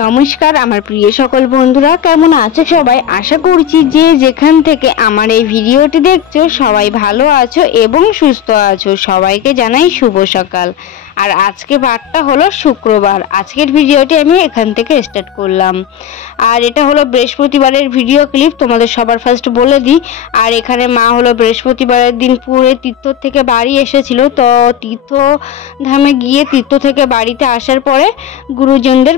নমস্কার আমার প্রিয় সকল বন্ধুরা, কেমন আছো সবাই? আশা করছি যে যেখান থেকে আমার এই ভিডিওটি দেখছো সবাই ভালো আছো এবং সুস্থ আছো। সবাইকে জানাই শুভ সকাল। আর আজকে বারটা হলো শুক্রবার। আজকের ভিডিওটি আমি এখান থেকে স্টার্ট করলাম। আর এটা হলো বৃহস্পতিবারের ভিডিও ক্লিপ, তোমাদের সবার ফার্স্ট বলে দিই। আর এখানে মা হলো বৃহস্পতিবারের দিন পুরে তীর্থ থেকে বাড়ি এসেছিল। তো তীর্থ ধামে গিয়ে তীর্থ থেকে বাড়িতে আসার পরে গুরুজনদের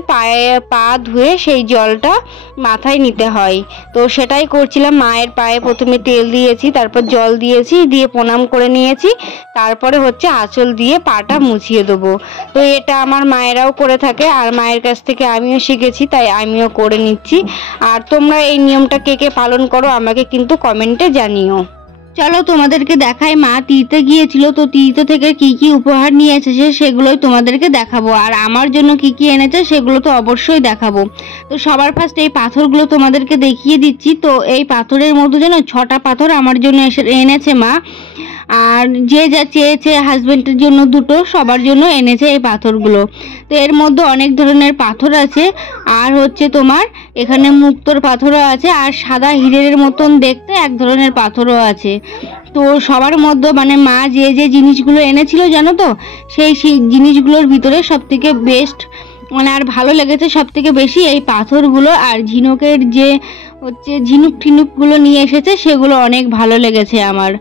পা ধুয়ে সেই জলটা মাথায় নিতে হয়। তো সেটাই করছিলাম। মায়ের পায়ে প্রথমে তেল দিয়েছি, তারপর জল দিয়েছি, দিয়ে প্রণাম করে নিয়েছি। তারপরে হচ্ছে আঁচল দিয়ে পাটা মুছিয়ে দেবো। তো এটা আমার মায়েরাও করে থাকে, আর মায়ের কাছ থেকে আমিও শিখেছি, তাই আমিও করে নিচ্ছি। আর তোমরা এই নিয়মটা কে কে পালন করো আমাকে কিন্তু কমেন্টে জানিও। চলো তোমাদেরকে দেখাই। মা তীর্থে গিয়েছিল, তো তীর্থ থেকে কি কি উপহার নিয়ে এসেছে সেগুলোই তোমাদেরকে দেখাবো। আর আমার জন্য কি কি এনেছে সেগুলো তো অবশ্যই দেখাবো। তো সবার ফার্স্ট এই পাথরগুলো তোমাদেরকে দেখিয়ে দিচ্ছি। তো এই পাথরের মধ্যে যেন 6টা পাথর আমার জন্য এনেছে মা। আর যে যা চেয়েছে, হাজবেন্ডের জন্য 2টো, সবার জন্য এনেছে এই পাথরগুলো। তো এর মধ্যে অনেক ধরনের পাথর আছে। আর হচ্ছে তোমার এখানে মুক্তোর পাথরও আছে, আর সাদা হীরের মতন দেখতে এক ধরনের পাথরও আছে। তো সবার মধ্যে মানে মা যে যে জিনিসগুলো এনেছিল জানো তো, সেই জিনিসগুলোর ভিতরে সব থেকে বেস্ট মানে আর ভালো লেগেছে সব থেকে বেশি এই পাথরগুলো। আর ঝিনুকের যে হচ্ছে ঝিনুক ঠিনুকগুলো নিয়ে এসেছে সেগুলো অনেক ভালো লেগেছে আমার।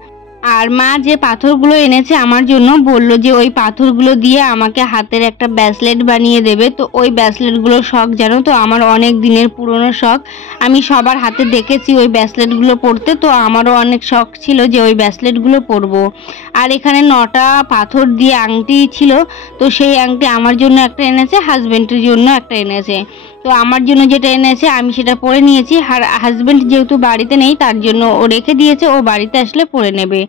আর মা যে পাথরগুলো এনেছে আমার জন্য বললো যে ওই পাথরগুলো দিয়ে আমাকে হাতের একটা ব্রেসলেট বানিয়ে দেবে। তো ওই ব্রেসলেটগুলো শখ জানো তো, আমার অনেক দিনের পুরনো শখ। আমি সবার হাতে দেখেছি ওই ব্রেসলেটগুলো পরতে, তো আমারও অনেক শখ ছিল যে ওই ব্রেসলেটগুলো পরবো। আর এখানে 9টা পাথর দিয়ে আংটি ছিল। তো সেই আংটি আমার জন্য একটা এনেছে, হাজবেন্ডের জন্য একটা এনেছে। তো আমার জন্য যেটা এনেছে আমি সেটা পরে নিয়েছি। আর হাজবেন্ড যেহেতু বাড়িতে নেই তার জন্য ও রেখে দিয়েছে, ও বাড়িতে আসলে পরে নেবে।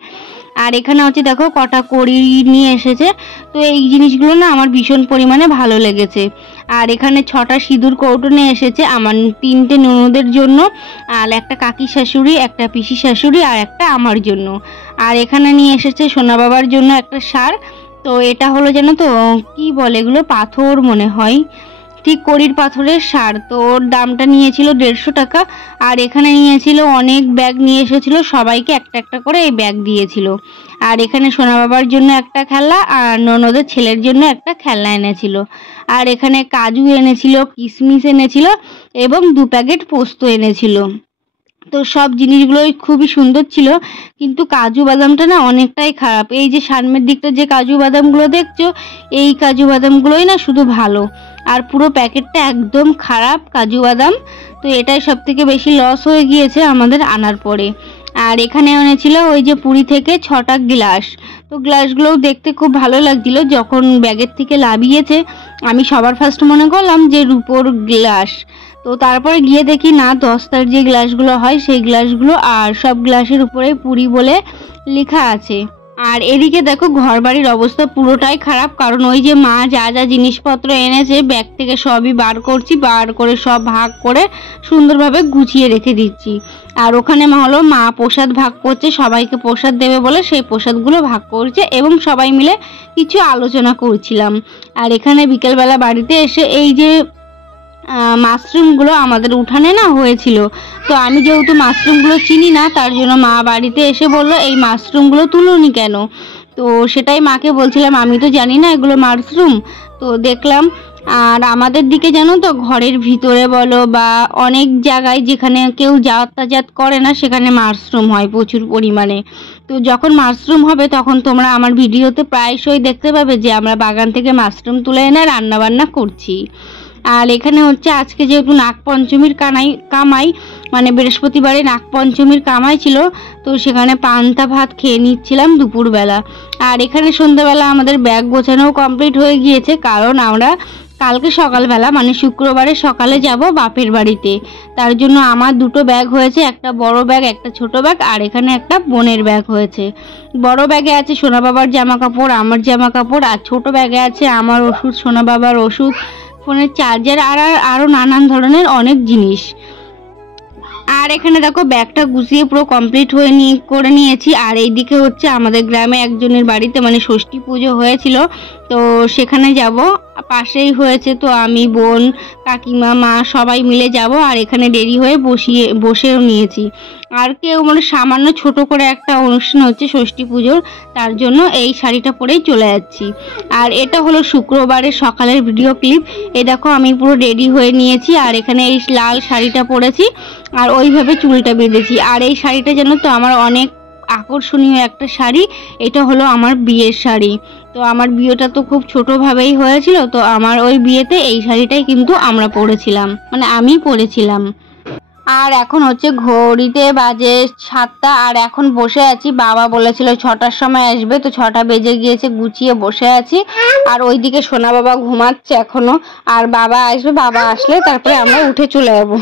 আর এখানে হচ্ছে দেখো কটা কড়ি নিয়ে এসেছে। তো এই জিনিসগুলো না আমার ভীষণ পরিমাণে ভালো লেগেছে। আর এখানে 6টা সিঁদুর কৌটো নিয়ে এসেছে আমার 3টে ননদের জন্য, আর একটা কাকি শাশুড়ি, একটা পিসি শাশুড়ি, আর একটা আমার জন্য। আর এখানে নিয়ে এসেছে সোনা বাবার জন্য একটা শার। তো এটা হলো যেন তো কি বলে এগুলো, পাথর মনে হয়, ঠিক কড়ির পাথরের শার। তো ওর দামটা নিয়েছিল 150 টাকা। আর এখানে নিয়েছিল অনেক ব্যাগ নিয়ে এসেছিল, সবাইকে একটা একটা করে এই ব্যাগ দিয়েছিল। আর এখানে সোনা বাবার জন্য একটা খেলনা, আর ননদের ছেলের জন্য একটা খেলনা এনেছিল। আর এখানে কাজু এনেছিল, কিশমিশ এনেছিল, এবং 2 প্যাকেট পোস্ত এনেছিল। তো সব জিনিসগুলোই খুবই সুন্দর ছিল, কিন্তু কাজু বাদামটা না অনেকটাই খারাপ। এই যে সামনের দিকটা যে কাজু বাদামগুলো দেখছো, এই কাজু বাদামগুলোই না শুধু ভালো, আর পুরো প্যাকেটটা একদম খারাপ কাজু বাদাম। তো এটাই সব থেকে বেশি লস হয়ে গিয়েছে আমাদের আনার পরে। আর এখানে এনেছিল ওই যে পুরী থেকে 6টা গ্লাস। তো গ্লাসগুলোও দেখতে খুব ভালো লাগছিল। যখন ব্যাগের থেকে নামিয়েছে আমি সবার ফার্স্ট মনে করলাম যে রূপোর গ্লাস। তো তারপরে গিয়ে দেখি না, 10টার যে গ্লাসগুলো হয় সেই গ্লাসগুলো, আর সব গ্লাসের উপরে পুরী বলে লেখা আছে। আর এদিকে দেখো ঘর বাড়ির অবস্থা পুরোটাই খারাপ, কারণ ওই যে মা যা যা জিনিসপত্র এনেছে ব্যাগ থেকে সবই বার করছি, বার করে সব ভাগ করে সুন্দরভাবে গুছিয়ে রেখে দিচ্ছি। আর ওখানে মা প্রসাদ ভাগ করছে, সবাইকে প্রসাদ দেবে বলে সেই প্রসাদগুলো ভাগ করছে, এবং সবাই মিলে কিছু আলোচনা করছিলাম। আর এখানে বিকেলবেলা বাড়িতে এসে এই যে মাশরুমগুলো আমাদের উঠানে না হয়েছিল। তো আমি যেহেতু মাশরুমগুলো চিনি না, তার জন্য মা বাড়িতে এসে বললো এই মাশরুমগুলো তুলোনি কেন। তো সেটাই মাকে বলছিলাম, আমি তো জানি না এগুলো মাশরুম। তো দেখলাম। আর আমাদের দিকে জানো তো ঘরের ভিতরে বলো বা অনেক জায়গায় যেখানে কেউ যাতায়াত করে না সেখানে মাশরুম হয় প্রচুর পরিমাণে। তো যখন মাশরুম হবে তখন তোমরা আমার ভিডিওতে প্রায়শই দেখতে পাবে যে আমরা বাগান থেকে মাশরুম তুলে এনে রান্না বান্না করছি। আর এখানে হচ্ছে আজকে যেহেতু নাগপঞ্চমীর কামাই মানে বৃহস্পতিবারে নাগপঞ্চমীর কামাই ছিল, তো সেখানে পান্তা ভাত খেয়ে নিচ্ছিলাম দুপুরবেলা। আর এখানে সন্ধ্যাবেলা আমাদের ব্যাগ গোছানোও কমপ্লিট হয়ে গিয়েছে, কারণ আমরা কালকে সকালবেলা মানে শুক্রবারে সকালে যাব বাপের বাড়িতে। তার জন্য আমার 2টো ব্যাগ হয়েছে, একটা বড় ব্যাগ একটা ছোট ব্যাগ, আর এখানে একটা বোনের ব্যাগ হয়েছে। বড় ব্যাগে আছে সোনা বাবার জামা কাপড়, আমার জামা কাপড়, আর ছোট ব্যাগে আছে আমার ওষুধ, সোনা বাবার ওষুধ, ফোনের চার্জার, আর আরও নানান ধরনের অনেক জিনিস। আর আর এখানে দেখো ব্যাগটা গুছিয়ে পুরো কমপ্লিট করে নিয়েছি। আর এইদিকে হচ্ছে আমাদের গ্রামে একজনের বাড়িতে মানে ষষ্ঠী পুজো হয়েছিল, তো সেখানে যাব, পাশেই হয়েছে। তো আমি, বোন, কাকিমা, মা সবাই মিলে যাব। আর এখানে দেরি হয়ে বসেও নিয়েছি। আর কেউ মানে সামান্য ছোট করে একটা অনুষ্ঠান হচ্ছে ষষ্ঠী পুজোর, তার জন্য এই শাড়িটা পরেই চলে যাচ্ছি। আর এটা হলো শুক্রবারের সকালের ভিডিও ক্লিপ। এই দেখো আমি পুরো রেডি হয়ে নিয়েছি, আর এখানে এই লাল শাড়িটা পরেছি আর ওইভাবে চুলটা বেঁধেছি। আর এই শাড়িটা যেন তো আমার অনেক আকর্ষণীয় একটা শাড়ি। এটা হলো আমার বিয়ের শাড়ি। তো আমার বিয়েটা তো খুব ছোটোভাবেই হয়েছিল, তো আমার ওই বিয়েতে এই শাড়িটাই কিন্তু আমরা পরেছিলাম, মানে আমি পরেছিলাম। আর এখন হচ্ছে ঘড়িতে বাজে 7টা, আর এখন বসে আছি। বাবা বলেছিল 6টার সময় আসবে, তো 6টা বেজে গিয়েছে, গুছিয়ে বসে আছি। আর ওইদিকে সোনা বাবা ঘুমাচ্ছে এখনো, আর বাবা আসবে, বাবা আসলে তারপরে আমরা উঠে চলে যাবো।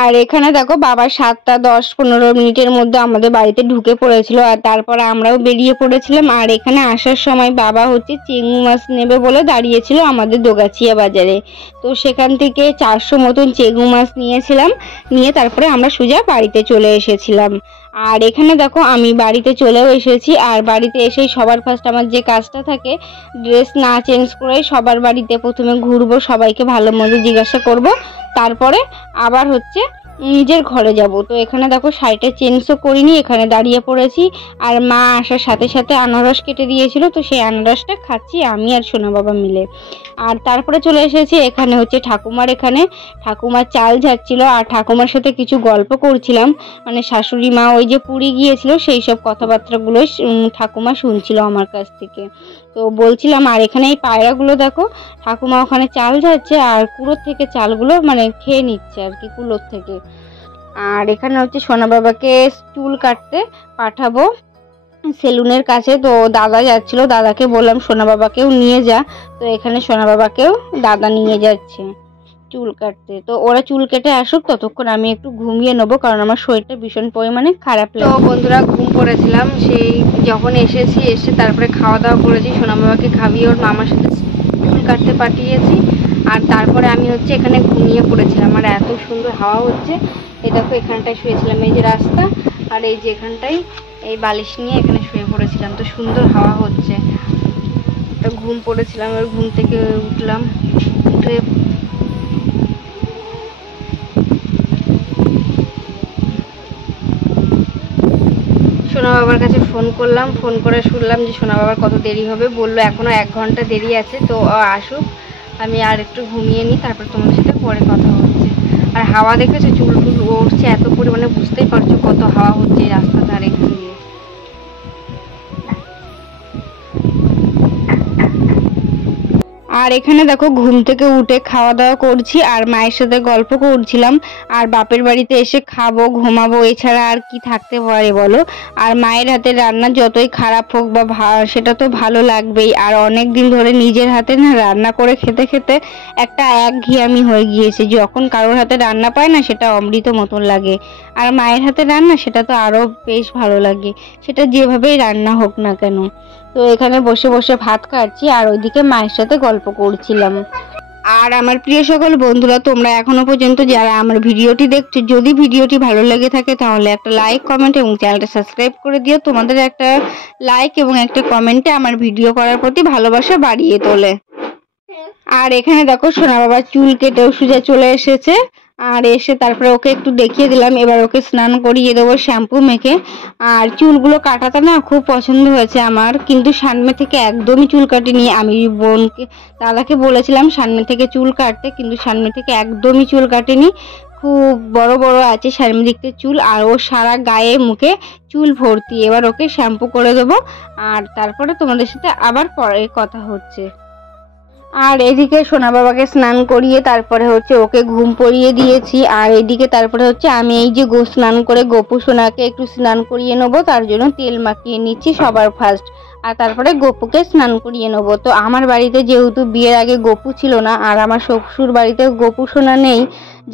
আর এখানে দেখো বাবা 7টা 10-15 মিনিটের মধ্যে আমাদের বাড়িতে ঢুকে পড়েছিল, আর তারপরে আমরাও বেরিয়ে পড়েছিলাম। আর এখানে আসার সময় বাবা হচ্ছে চিংড়ি মাছ নেবে বলে দাঁড়িয়েছিল আমাদের দোগাছিয়া বাজারে। তো সেখান থেকে 400 মতন চিংড়ি মাছ নিয়েছিলাম, নিয়ে তারপরে আমরা সোজা বাড়িতে চলে এসেছিলাম। আর এখানে দেখো আমি বাড়িতে চলেও এসেছি। আর বাড়িতে এসেই সবার ফার্স্ট আমার যে কাজটা থাকে, ড্রেস না চেঞ্জ করে সবার বাড়িতে প্রথমে ঘুরবো, সবাইকে ভালো মতো জিজ্ঞাসা করব, তারপরে আবার হচ্ছে নিজের ঘরে যাব। তো এখানে দেখো শাড়িটা চেঞ্জও করিনি, এখানে দাঁড়িয়ে পড়েছি। আর মা আসার সাথে সাথে আনারস কেটে দিয়েছিল, তো সেই আনারসটা খাচ্ছি আমি আর সোনা বাবা মিলে। আর তারপরে চলে এসেছি এখানে হচ্ছে ঠাকুমার চাল ঝাড়ছিল, আর ঠাকুমার সাথে কিছু গল্প করছিলাম। মানে শাশুড়ি মা ওই যে পুরী গিয়েছিল সেই সব কথাবার্তাগুলো ঠাকুমা শুনছিল আমার কাছ থেকে, তো বলছিলাম। আর এখানে এই পায়রাগুলো দেখো, ঠাকুমা ওখানে চাল ঝাড়ছে আর কুলোর থেকে চালগুলো মানে খেয়ে নিচ্ছে আর কি, কুলোর থেকে। আর এখানে হচ্ছে সোনা বাবাকে চুল কাটতে পাঠাবো সেলুনের কাছে, তো দাদা যাচ্ছিল, দাদাকে বললাম সোনা বাবাকেও নিয়ে যা। তো এখানে সোনা বাবাকেও দাদা নিয়ে যাচ্ছে চুল কাটতে। তো ওরা চুল কেটে আসুক, ততক্ষণ আমি একটু ঘুমিয়ে নেবো, কারণ আমার শরীরটা ভীষণ পরিমাণে খারাপ লাগে। তো বন্ধুরা ঘুম পড়েছিলাম, সেই যখন এসে তারপরে খাওয়া দাওয়া করেছি, সোনা বাবাকে খাইয়ে ওর মামার সাথে চুল কাটতে পাঠিয়েছি। আর তারপরে আমি হচ্ছে এখানে ঘুমিয়ে পড়েছিলাম। আর এত সুন্দর হাওয়া হচ্ছে, এই দেখো এখানটায় শুয়েছিলাম, এই যে রাস্তা, আর এই যে এখানটায় এই বালিশ নিয়ে এখানে শুয়ে পড়েছিলাম। তো সুন্দর হাওয়া হচ্ছে, তো ঘুম পড়েছিলাম। আর ঘুম থেকে উঠলাম, উঠে সোনা বাবার কাছে ফোন করলাম, ফোন করে শুনলাম যে সোনা বাবার কত দেরি হবে। বললো এখনো 1 ঘন্টা দেরি আছে, তো আসুক, আমি আর একটু ঘুমিয়ে নিই, তারপর তোমাদের সাথে পরে কথা হচ্ছে। আর হাওয়া দেখেছো, চুল উঠছে এত পরিমাণে, বুঝতেই পারছো কত হাওয়া হচ্ছে এই রাস্তার ধারে এখান দিয়ে। আর এখানে দেখো ঘুম থেকে উঠে খাওয়া দাওয়া করছি, আর মায়ের সাথে গল্প করছিলাম। আর বাপের বাড়িতে এসে খাবো, ঘুমাবো, এছাড়া আর কি থাকতে পারে বলো। আর মায়ের হাতের রান্না যতই খারাপ হোক বা সেটা তো ভালো লাগবেই। আর অনেক দিন ধরে নিজের হাতে না রান্না করে খেতে খেতে একটা একঘেয়েমি হয়ে গিয়েছে, যখন কারোর হাতে রান্না পায় না সেটা অমৃত মতন লাগে। আর মায়ের হাতে রান্না সেটা তো আরও বেশ ভালো লাগে, সেটা যেভাবেই রান্না হোক না কেন। তো এখানে বসে বসে ভাত খাচ্ছি, আর ওইদিকে মায়ের সাথে গল্প করছিলাম। আর আমার প্রিয় সকল বন্ধুরা, তোমরা এখনো পর্যন্ত যারা আমার ভিডিওটি দেখছো, যদি ভিডিওটি ভালো লেগে থাকে তাহলে একটা লাইক, কমেন্ট এবং চ্যানেলটা সাবস্ক্রাইব করে দিও। তোমাদের একটা লাইক এবং একটা কমেন্টে আমার ভিডিও করার প্রতি ভালোবাসা বাড়িয়ে তোলে। আর এখানে দেখো সোনা বাবার চুল কেটেও সোজা চলে এসেছে। আর এসে তারপরে ওকে একটু দেখিয়ে দিলাম, এবার ওকে স্নান করিয়ে দেবো শ্যাম্পু মেখে। আর চুলগুলো কাটাতে না খুব পছন্দ হয়েছে আমার, কিন্তু সামনে থেকে একদমই চুল কাটিনি। আমি দাদাকে বলেছিলাম সামনে থেকে চুল কাটতে, কিন্তু সামনে থেকে একদমই চুল কাটেনি, খুব বড় বড় আছে সামনে দিকতে চুল। আর ও সারা গায়ে মুখে চুল ভর্তি। এবার ওকে শ্যাম্পু করে দেবো, আর তারপরে তোমাদের সাথে আবার পরে কথা হচ্ছে। আর এদিকে সোনা বাবাকে স্নান করিয়ে তারপরে হচ্ছে ওকে ঘুম পড়িয়ে দিয়েছি। আর এদিকে তারপরে হচ্ছে আমি এই যে স্নান করে গোপু সোনাকে একটু স্নান করিয়ে নেবো, তার জন্য তেল মাখিয়ে নিচ্ছি সবার ফার্স্ট। আর তারপরে গোপুকে স্নান করিয়ে নেবো। তো আমার বাড়িতে যেহেতু বিয়ের আগে গোপু ছিল না, আর আমার শ্বশুর বাড়িতে গোপু সোনা নেই,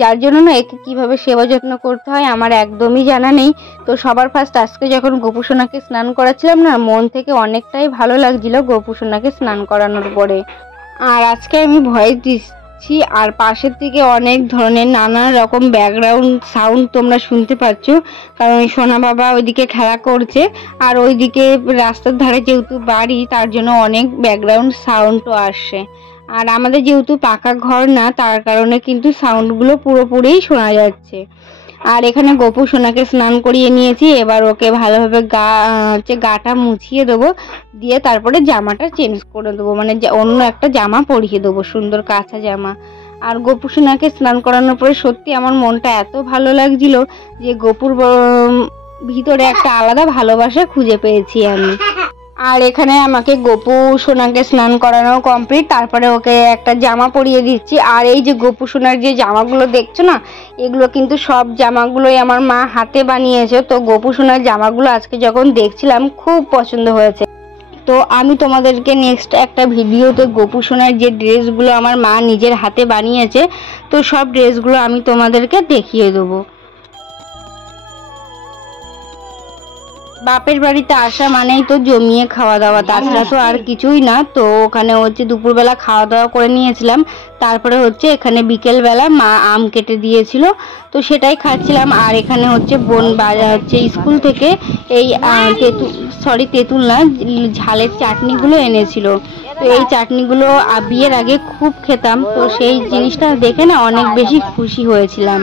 যার জন্য না একে কীভাবে সেবা যত্ন করতে হয় আমার একদমই জানা নেই। তো সবার ফার্স্ট আজকে যখন গোপু সোনাকে স্নান করাচ্ছিলাম না, মন থেকে অনেকটাই ভালো লাগছিল গোপু সোনাকে স্নান করানোর পরে। আর আজকে আমি ভয়েস দিচ্ছি। আর পাশের থেকে অনেক ধরনের নানা রকম ব্যাকগ্রাউন্ড সাউন্ড তোমরা শুনতে পাচ্ছ, কারণ সোনা বাবা ওইদিকে খেলা করছে আর ওইদিকে রাস্তার ধারে যেহেতু বাড়ি তার জন্য অনেক ব্যাকগ্রাউন্ড সাউন্ডও আসছে। আর আমাদের যেহেতু পাকা ঘর না, তার কারণে কিন্তু সাউন্ডগুলো পুরোপুরি শোনা যাচ্ছে। আর এখানে গোপু সোনাকে স্নান করিয়ে নিয়েছি, এবার ওকে ভালোভাবে গাটা মুছিয়ে দেবো, দিয়ে তারপরে জামাটা চেঞ্জ করে দেবো, মানে অন্য একটা জামা পরিয়ে দেবো, সুন্দর কাঁচা জামা। আর গোপু সোনাকে স্নান করানোর পরে সত্যি আমার মনটা এত ভালো লাগছিল যে গোপুর ভিতরে একটা আলাদা ভালোবাসা খুঁজে পেয়েছি আমি। আর এখানে আমাকে গোপু সোনাকে স্নান করানো কমপ্লিট, তারপরে ওকে একটা জামা পরিয়ে দিচ্ছি। আর এই যে গোপু সোনার যে জামাগুলো দেখছো না, এগুলো কিন্তু সব জামাগুলোই আমার মা হাতে বানিয়েছে। তো গোপু সোনার জামাগুলো আজকে যখন দেখছিলাম খুব পছন্দ হয়েছে। তো আমি তোমাদেরকে নেক্সট একটা ভিডিওতে গোপু সোনার যে ড্রেসগুলো আমার মা নিজের হাতে বানিয়েছে, তো সব ড্রেসগুলো আমি তোমাদেরকে দেখিয়ে দেবো। বাপের বাড়িতে আসা মানেই তো জমিয়ে খাওয়া দাওয়া, তাছাড়া তো আর কিছুই না। তো ওখানে হচ্ছে দুপুরবেলা খাওয়া দাওয়া করে নিয়েছিলাম, তারপরে হচ্ছে এখানে বিকেলবেলা মা আম কেটে দিয়েছিল, তো সেটাই খাচ্ছিলাম। আর এখানে হচ্ছে বোন হচ্ছে স্কুল থেকে এই তেঁতুল না, ঝালের চাটনিগুলো এনেছিল। তো এই চাটনিগুলো বিয়ের আগে খুব খেতাম, তো সেই জিনিসটা দেখে না অনেক বেশি খুশি হয়েছিলাম।